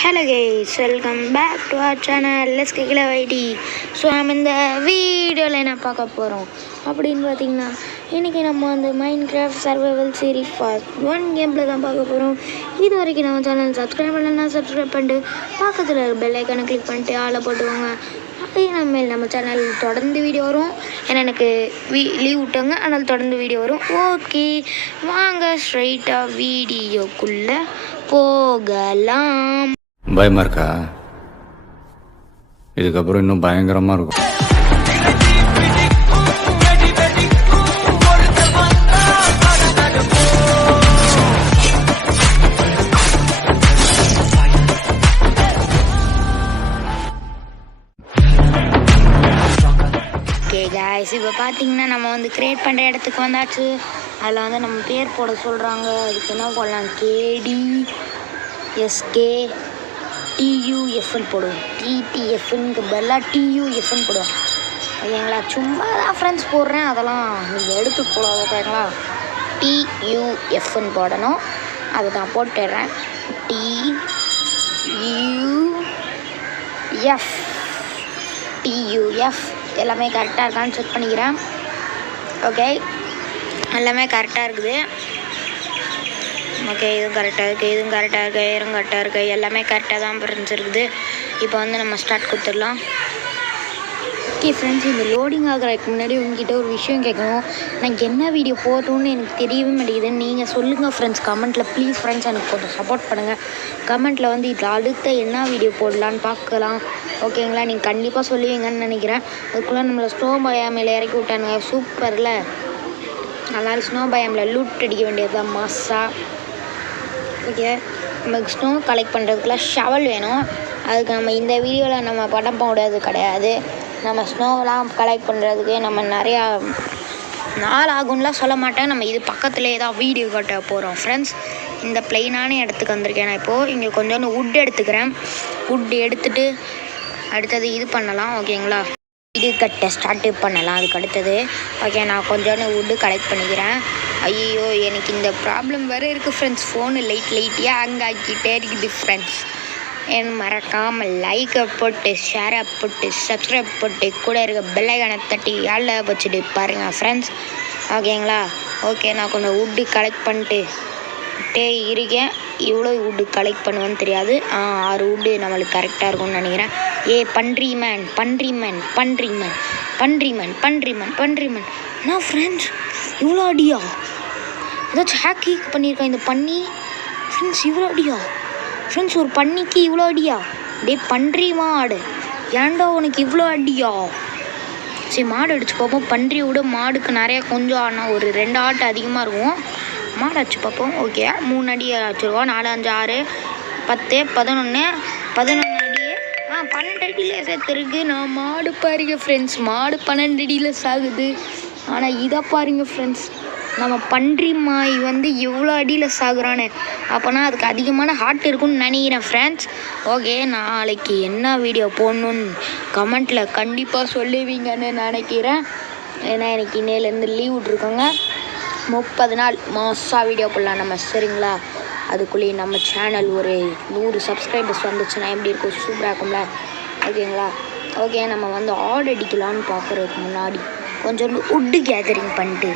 Hello guys, welcome back to our channel let's கிக்கில் வைடி. So நம்ம இந்த வீடியோவில் என்ன பார்க்க போகிறோம் அப்படின்னு பார்த்தீங்கன்னா, இன்றைக்கி நம்ம வந்து மைன்கிராஃப்ட் சர்வைவல் சீரிஸ் பார்ட் 1 கேமில் தான் பார்க்க போகிறோம். இது வரைக்கும் நம்ம சேனல் சப்ஸ்கிரைப் பண்ணலன்னா சப்ஸ்கிரைப் பண்ணிட்டு பக்கத்தில் பெல் ஐக்கானை கிளிக் பண்ணிட்டு ஆளை போட்டுவோங்க. அதே நம்ம சேனல் தொடர்ந்து வீடியோ வரும். ஏன்னா எனக்கு லீவ் விட்டாங்க, அதனால் தொடர்ந்து வீடியோ வரும். ஓகே, வாங்க ஸ்ட்ரைட்டாக வீடியோக்குள்ளே போகலாம். பயமா இருக்கா? இதுக்கப்புறம் இன்னும் பயங்கரமா இருக்கும். ஓகே காய்ஸ், இப்போ பார்த்தீங்கன்னா நம்ம வந்து கிரியேட் பண்ணுற இடத்துக்கு வந்தாச்சு. அதில் வந்து நம்ம பேர் போட சொல்கிறாங்க. அதுக்கு என்ன போடலாம்? KDSK TUFN போடுவோம். TTFனுக்கு பதிலாக TUFN போடுவோம். ஓகேங்களா? சும்மா தான் ஃப்ரெண்ட்ஸ் போடுறேன், அதெல்லாம் நீங்கள் எடுத்துக்கூடாது. ஓகேங்களா? TUFN போடணும். அதை நான் போட்டுடுறேன். TUF எல்லாமே கரெக்டாக இருக்கான்னு செக் பண்ணிக்கிறேன். ஓகே, எல்லாமே கரெக்டாக இருக்குது. ஓகே, இதுவும் கரெக்டாக இருக்குது, இதுவும் கரெக்டாக இருக்குது, இதுவும் கரெக்டாக இருக்குது, எல்லாமே கரெக்டாக தான் ஃப்ரெண்ட்ஸ் இருக்குது. இப்போ வந்து நம்ம ஸ்டார்ட் கொடுத்துடலாம். ஓகே ஃப்ரெண்ட்ஸ், இந்த லோடிங் ஆகிறதுக்கு முன்னாடி உங்ககிட்ட ஒரு விஷயம் கேட்கணும். நான் என்ன வீடியோ போடணும்னு எனக்கு தெரியவே மாட்டேங்குது. நீங்கள் சொல்லுங்கள் ஃப்ரெண்ட்ஸ் கமெண்ட்டில். ப்ளீஸ் ஃப்ரெண்ட்ஸ், எனக்கு கொஞ்சம் சப்போர்ட் பண்ணுங்கள். கமெண்ட்டில் வந்து இதில் அடுத்த என்ன வீடியோ போடலான்னு பார்க்கலாம். ஓகேங்களா? நீங்கள் கண்டிப்பாக சொல்லுவீங்கன்னு நினைக்கிறேன். அதுக்குள்ளே நம்மளை ஸ்னோ பயாமில் இறக்கி விட்டானுங்க. சூப்பரில். அதனால் ஸ்னோ பயாமில் லூட் அடிக்க வேண்டியது தான் மாஸா. ஓகே, நமக்கு ஸ்னோ கலெக்ட் பண்ணுறதுக்குலாம் ஷவல் வேணும். அதுக்கு நம்ம இந்த வீடியோவில் நம்ம படம் போடுறது கிடையாது. நம்ம ஸ்னோவெலாம் கலெக்ட் பண்ணுறதுக்கு நம்ம நிறையா நாள் ஆகும்லாம் சொல்ல மாட்டேன். நம்ம இது பக்கத்துலேயே தான் வீடியோ காட்ட போகிறோம் ஃப்ரெண்ட்ஸ். இந்த ப்ளைனான இடத்துக்கு வந்திருக்கேன் நான். இப்போது இங்கே கொஞ்சோண்டு வுட் எடுத்துக்கிறேன். வுட் எடுத்துகிட்டு அடுத்தது இது பண்ணலாம். ஓகேங்களா? இது கட்ட ஸ்டார்ட் பண்ணலாம். அதுக்கு அடுத்தது ஓகே, நான் கொஞ்சோண்டு வுட்டு கலெக்ட் பண்ணிக்கிறேன். ஐயோ, எனக்கு இந்த ப்ராப்ளம் வேறு இருக்குது ஃப்ரெண்ட்ஸ். ஃபோனு லைட்டாக ஹேங் ஆக்கிட்டே இருக்குது ஃப்ரெண்ட்ஸ். என் மறக்காமல் லைக்கை போட்டு ஷேரை போட்டு சப்ஸ்கிரைப் போட்டு கூட இருக்க பெல் ஐகானை தட்டி ஆள வச்சுட்டு பாருங்கள் ஃப்ரெண்ட்ஸ். ஓகேங்களா? ஓகே, நான் கொஞ்சம் வுட்டு கலெக்ட் பண்ணிட்டு இருக்கேன். இவ்வளோ வுட்டு கலெக்ட் பண்ணுவேன்னு தெரியாது. 6 வுட்டு நம்மளுக்கு கரெக்டாக இருக்கும்னு நினைக்கிறேன். பன்றி மேன் நான் ஃப்ரெண்ட்ஸ் இவ்வளோ அடியா? ஏதாச்சும் ஹேக் பண்ணியிருக்கேன் இந்த பண்ணி ஃப்ரெண்ட்ஸ். இவ்வளோ அடியா ஃப்ரெண்ட்ஸ்? ஒரு பண்ணிக்கு இவ்வளோ அடியா? பன்றி மாடு, ஏன்டா உனக்கு இவ்வளோ அடியா? சரி, மாடு அடிச்சு பார்ப்போம். பன்றி விட மாடுக்கு நிறையா கொஞ்சம் ஆனால் ஒரு 2 ஆட்டு அதிகமாக இருக்கும். மாடு அடிச்சு பார்ப்போம். ஓகே, 3 அடி அடிச்சிருவோம். 4, 5, 6, 10, 11 அடி. 12 அடியில் சேர்த்துருக்கு. நான் மாடு பாருங்க ஃப்ரெண்ட்ஸ். மாடு 12 அடியில் சாகுது. ஆனால் இதை பாருங்க ஃப்ரெண்ட்ஸ், நம்ம பன்றி மாய் வந்து எவ்வளோ அடியில் சாகுறானே. அப்போனா அதுக்கு அதிகமான ஹார்ட் இருக்குன்னு நினைக்கிறேன் ஃப்ரெண்ட்ஸ். ஓகே, நாளைக்கு என்ன வீடியோ போடணுன்னு கமெண்ட்டில் கண்டிப்பாக சொல்லுவீங்கன்னு நினைக்கிறேன். ஏன்னா எனக்கு இன்னையிலேருந்து லீவ் விட்ருக்கோங்க. 30 நாள் மாதம் வீடியோ போடலாம் நம்ம. சரிங்களா? அதுக்குள்ளேயே நம்ம சேனல் ஒரு 100 சப்ஸ்கிரைபர்ஸ் வந்துச்சுன்னா எப்படி இருக்கும்? சூப்பராக இருக்கும்ல? ஓகேங்களா? ஓகே, நம்ம வந்து ஆர்டர் அடிக்கலான்னு பார்க்குறதுக்கு முன்னாடி கொஞ்சோண்டு வுட்டு கேதரிங் பண்ணிட்டு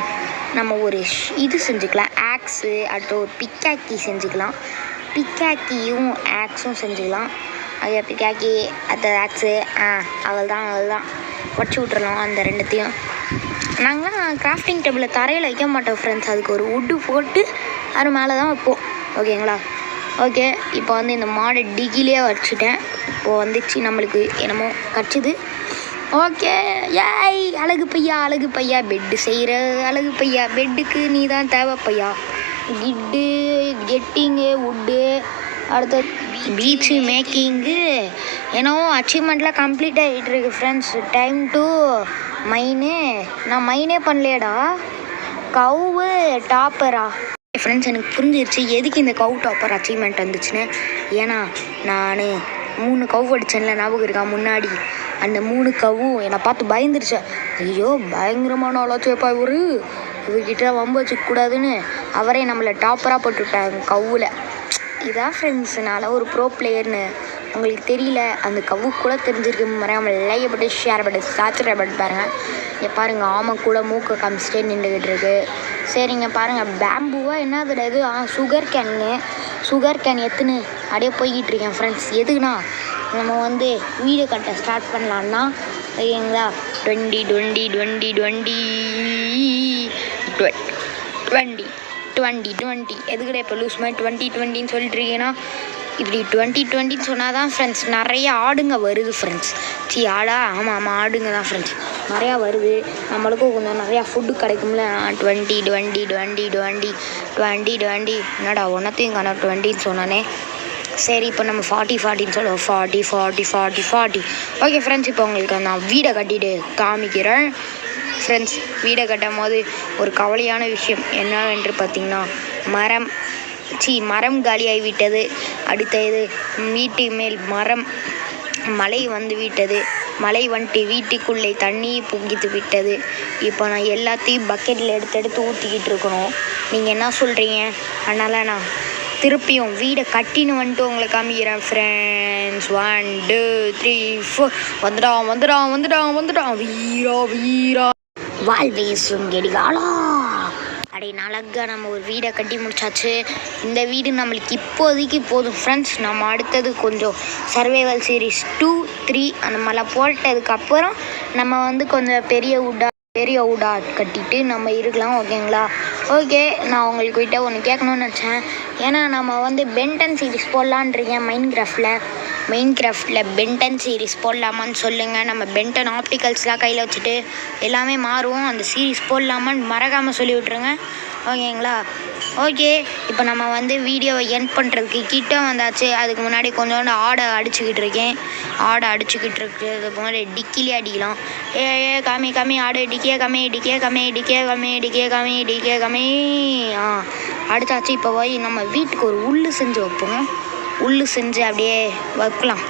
நம்ம ஒரு இது செஞ்சுக்கலாம். ஆக்ஸு, அடுத்து ஒரு பிக்காக்கி செஞ்சுக்கலாம். பிக்காக்கியும் ஆக்ஸும் செஞ்சுக்கலாம். அது பிக்காக்கி அடுத்த ஆக்ஸு அவள் தான் உடச்சி விட்றலாம் அந்த 2த்தையும். நாங்களாம் கிராஃப்டிங் டேபிளில் தரையில் வைக்க மாட்டோம் ஃப்ரெண்ட்ஸ். அதுக்கு ஒரு வுட்டு போட்டு அது மேலே தான் வைப்போம். ஓகேங்களா? ஓகே, இப்போ வந்து இந்த மாடை டிகிலே வச்சுட்டேன். இப்போது வந்துச்சு, நம்மளுக்கு என்னமோ கச்சுது. ஓகே, ஏய் அழகு பையா பெட்டு செய்கிற அழகு பையா. பெட்டுக்கு நீ தான் தேவை பையா. கெட்டிங்கு வுட்டு, அடுத்த பீச்சு மேக்கிங்கு என்னவோ அச்சீவ்மெண்ட்லாம் கம்ப்ளீட் ஆகிட்டு இருக்கு ஃப்ரெண்ட்ஸ். Time to மைனு. நான் மைனே பண்ணலையடா. கவு டாப்பரா ஃப்ரெண்ட்ஸ்? எனக்கு புரிஞ்சிருச்சு எதுக்கு இந்த கவு டாப்பர் அச்சீவ்மெண்ட் வந்துச்சுன்னு. ஏன்னா நான் 3 கவு அடித்தேன்ல, ஞாபகம் இருக்கா முன்னாடி? அந்த 3 கவ்வும் என்னை பார்த்து பயந்துருச்சு. ஐயோ, பயங்கரமான ஆளாச்சேப்பா இவர்கிட்ட வம்பு வச்சுக்கூடாதுன்னு அவரே நம்மளை டாப்பராக போட்டுவிட்டாங்க கவ்வில். இதான் ஃப்ரெண்ட்ஸ் நான் ஒரு ப்ரோ பிளேயர்னு உங்களுக்கு தெரியல, அந்த கவு கூட தெரிஞ்சிருக்கு. மறக்காமல் லைக் பட்டு ஷேர் பட்டு சப்ஸ்கிரைப் பட்டு பாருங்கள். இங்கே பாருங்கள் ஆமை கூட மூக்கை காமிச்சிட்டே நின்றுக்கிட்டு இருக்கு. சரிங்க பாருங்கள் பேம்புவா என்னது இது? சுகர் கேன் எத்துன்னு அப்படியே போய்கிட்டு இருக்கேன் ஃப்ரெண்ட்ஸ். எதுக்குன்னா நம்ம வந்து வீடியோ கட்ட ஸ்டார்ட் பண்ணலான்னா ஓகேங்களா. 2020 எதுக்கிட்ட இப்போ லூஸ் மாதிரி 2020ன்னு சொல்லிட்டு இருக்கீங்கன்னா, இப்படி 2020ன்னு சொன்னால் தான் ஃப்ரெண்ட்ஸ் நிறைய ஆடுங்க வருது ஃப்ரெண்ட்ஸ். ஆமாம் ஆடுங்க தான் ஃப்ரெண்ட்ஸ் நிறையா வருது. நம்மளுக்கும் கொஞ்சம் நிறையா ஃபுட்டு கிடைக்கும்ல. 20 என்னடா ஒன்றத்தையும் காண 20ன்னு சொன்னானே. சரி இப்போ நம்ம 40ன்னு சொல்லுவோம். 40. ஓகே ஃப்ரெண்ட்ஸ், இப்போ உங்களுக்கு நான் வீடை கட்டிட்டு காமிக்கிறேன் ஃப்ரெண்ட்ஸ். வீடை கட்டும் போது ஒரு கவலையான விஷயம் என்னவென்று பார்த்திங்கன்னா, மரம் காலியாகி விட்டது. அடுத்தது வீட்டு மேல் மழை வந்து விட்டது. மழை வந்துட்டு வீட்டுக்குள்ளே தண்ணி புகித்து விட்டது. இப்போ நான் எல்லாத்தையும் பக்கெட்டில் எடுத்து ஊற்றிக்கிட்டு இருக்கணும். நீங்கள் என்ன சொல்கிறீங்க? அதனால் நான் திருப்பியும் வீடை கட்டின்னு வந்துட்டு உங்களை காமிக்கிறேன் ஃப்ரெண்ட்ஸ். 1 2 3 4 வந்துடான் வீரா வால் வீசும் கெடிகாலா. அழகாக நம்ம ஒரு வீடை கட்டி முடிச்சாச்சு. இந்த வீடு நம்மளுக்கு இப்போதைக்கு போதும் ஃப்ரெண்ட்ஸ். நம்ம அடுத்தது கொஞ்சம் சர்வைவல் சீரீஸ் 2 3 அந்த மாதிரிலாம் போட்டதுக்கப்புறம் நம்ம வந்து கொஞ்சம் பெரிய வுட்டா கட்டிட்டு நம்ம இருக்கலாம். ஓகேங்களா? ஓகே, நான் உங்களுக்கு கிட்ட ஒன்று கேட்கணும்னு நினச்சேன். ஏன்னா நம்ம வந்து பென்டன் சீரீஸ் போடலான்றிருக்கேன் மைன்கிராஃப்டில் பென்டன் சீரீஸ் போடலாமான்னு சொல்லுங்கள். நம்ம பென்டன் ஆப்டிகல்ஸ்லாம் கையில் வச்சுட்டு எல்லாமே மாறுவோம். அந்த சீரீஸ் போடலாமான்னு மறக்காமல் சொல்லி விட்ருங்க. ஓகேங்களா? ஓகே, இப்போ நம்ம வந்து வீடியோவை எண்ட் பண்ணுறதுக்கு கிட்ட வந்தாச்சு. அதுக்கு முன்னாடி கொஞ்சோண்டு ஆடை அடிச்சுக்கிட்டு இருக்கேன். இருக்கிறதுக்கு முன்னாடி டிக்கிலே அடிக்கலாம். காமி ஆடு டிக்கே காமி. அடுத்தாச்சு. இப்போ போய் நம்ம வீட்டுக்கு ஒரு உள்ளு செஞ்சு வைப்போம். உள்ளு செஞ்சு அப்படியே வைக்கலாம்.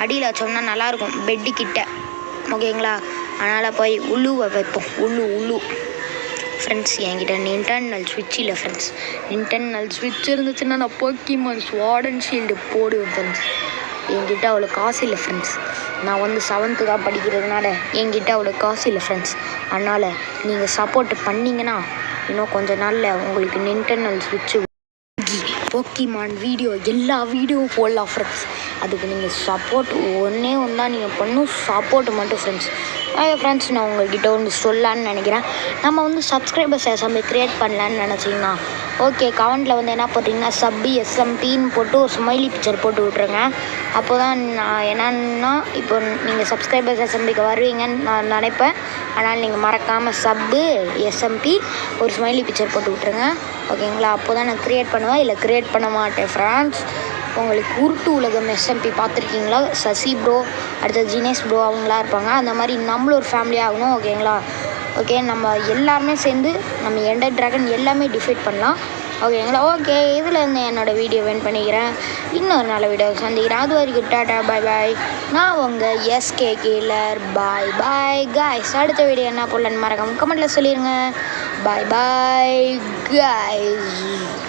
அடியில் வச்சோம்னா நல்லாயிருக்கும் பெட்டு கிட்ட. ஓகேங்களா? அதனால் போய் உள்ளுவை வைப்போம். உள்ளு ஃப்ரெண்ட்ஸ். என்கிட்ட இன்டர்னல் ஸ்விட்ச் இல்லை ஃப்ரெண்ட்ஸ். இன்டர்னல் ஸ்விட்ச் இருந்துச்சுன்னா நான் போக்கிமான் ஸ்வார்ட் அண்ட் ஷீல்டு போடுவேன் ஃப்ரெண்ட்ஸ். என்கிட்ட அவ்வளோ காசு இல்லை ஃப்ரெண்ட்ஸ். நான் வந்து 7th தான் படிக்கிறதுனால என்கிட்ட அவ்வளோ காசு இல்லை ஃப்ரெண்ட்ஸ். அதனால் நீங்கள் சப்போர்ட் பண்ணிங்கன்னா இன்னும் கொஞ்சம் நாளில் உங்களுக்கு இன்டர்னல் ஸ்விட்ச்சு போக்கிமான் எல்லா வீடியோவும் போடலாம் ஃப்ரெண்ட்ஸ். அதுக்கு நீங்கள் சப்போர்ட் ஒன்று தான் நீங்கள் பண்ணணும். சப்போர்ட் மட்டும் ஃப்ரெண்ட்ஸ். ஃப்ரெண்ட்ஸ், நான் உங்கள்கிட்ட ஒன்று சொல்லலான்னு நினைக்கிறேன். நம்ம வந்து சப்ஸ்கிரைபர்ஸ் எஸ்எம்பி க்ரியேட் பண்ணலான்னு நினச்சிங்கன்னா ஓகே, கமெண்ட்டில் வந்து என்ன போட்டிங்கன்னா SBSMPன்னு போட்டு ஒரு ஸ்மைலி பிக்சர் போட்டு விட்ருங்க. அப்போ தான் நான் என்னன்னா இப்போ நீங்கள் சப்ஸ்கிரைபர்ஸ் எஸ்எம்பிக்கு வருவீங்கன்னு நான் நினைப்பேன். அதனால் நீங்கள் மறக்காமல் SB ஒரு ஸ்மைலி பிக்சர் போட்டு விட்ருங்க. ஓகேங்களா? அப்போ தான் நான் க்ரியேட் பண்ணுவேன். இல்லை க்ரியேட் பண்ண மாட்டேன் ஃப்ரெண்ட்ஸ். உங்களுக்கு உருட்டு உலகம் SMP பார்த்துருக்கீங்களா? சசி ப்ரோ, அடுத்தது ஜினேஷ் ப்ரோ அவங்களாம் இருப்பாங்க. அந்த மாதிரி நம்மளும் ஒரு ஃபேமிலி ஆகணும். ஓகேங்களா? ஓகே, நம்ம எல்லாருமே சேர்ந்து நம்ம எண்டர் ட்ராகன் எல்லாமே டிஃபீட் பண்ணலாம். ஓகேங்களா? ஓகே, இதில் இருந்து என்னோடய வீடியோ வென் பண்ணிக்கிறேன். இன்னொரு நல்ல வீடியோ சந்திக்கிறேன். அது வரைக்கும் டாடா பாய். நான் உங்கள் SK கீலர். Bye guys. அடுத்த வீடியோ என்ன போடலன்னு மறக்காம கமெண்ட்டில் சொல்லிடுங்க. Bye guys.